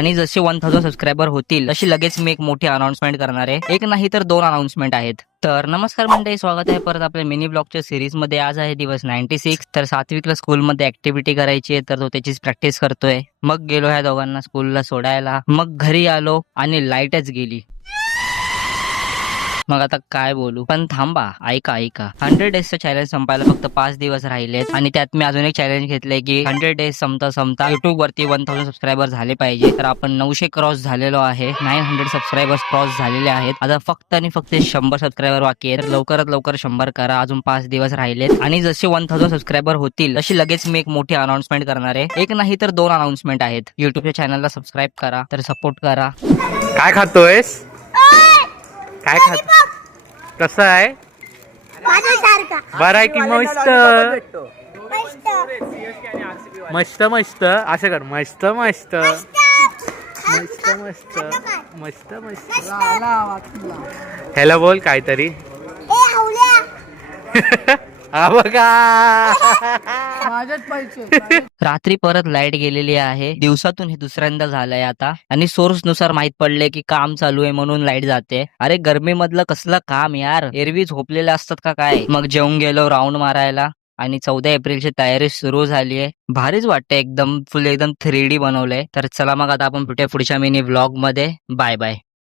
आणि जसे 1000 सबस्क्रायबर होतील तशी लगेच मी एक मोठी अनाउन्समेंट करणार आहे. एक नाही तर 2 अनाउन्समेंट आहेत. तर नमस्कार मंडळी, स्वागत आहे परत आपल्या मिनी ब्लॉगच्या सिरीज मध्ये. आज आहे दिवस 96. तर सात्विकला स्कूलमध्ये ऍक्टिव्हिटी करायची आहे, तर तो त्याचीच प्रॅक्टिस करतोय. मग गेलो ह्या दोघांना स्कूलला सोडायला. मग घरी आलो आणि लाईटच गेली. मग आता काय बोलू, पण थांबा, ऐका 100 डेजचं चॅलेंज संपायला फक्त 5 दिवस राहिलेत. आणि त्यात मी अजून एक चॅलेंज घेतलंय की 100 डेज संपता युट्यूब वरती 1000 सबस्क्रायबर झाले पाहिजे. तर आपण 900 क्रॉस झालेलो आहे. 900 सबस्क्रायबर्स क्रॉस झालेले आहेत. आता फक्त आणि फक्त 100 सबस्क्रायबर बाकी आहेत. तर लवकरात लवकर 100 करा. अजून 5 दिवस राहिलेत. आणि जसे 1000 सबस्क्रायबर होतील तशी लगेच मी एक मोठी अनाउन्समेंट करणार आहे. एक नाही तर 2 अनाउन्समेंट आहेत. युट्यूबच्या चॅनलला सबस्क्राईब करा, तर सपोर्ट करा. काय खातोयस? काय खात? कसं आहे? बरं आहे की मस्त मस्त मस्त असं कर. मस्त मस्त मस्त मस्त मस्त मस्त. ह्याला बोल काहीतरी. हा बघा. रात्री परत लाईट गेलेली आहे. दिवसातून हे दुसऱ्यांदा झालंय आता. आणि सोर्स नुसार माहित पडले की काम चालू आहे म्हणून लाईट जाते. अरे गरमी मधलं कसलं काम यार, एरवी झोपलेले असतात का काय. मग जेवून गेलो राऊंड मारायला आणि 14 एप्रिलची तयारी सुरू झालीये. भारीच वाटतंय, एकदम फुल एकदम 3D बनवलंय. तर चला मग आता आपण भेटूया पुढच्या मिनी व्लॉग मध्ये. Bye bye.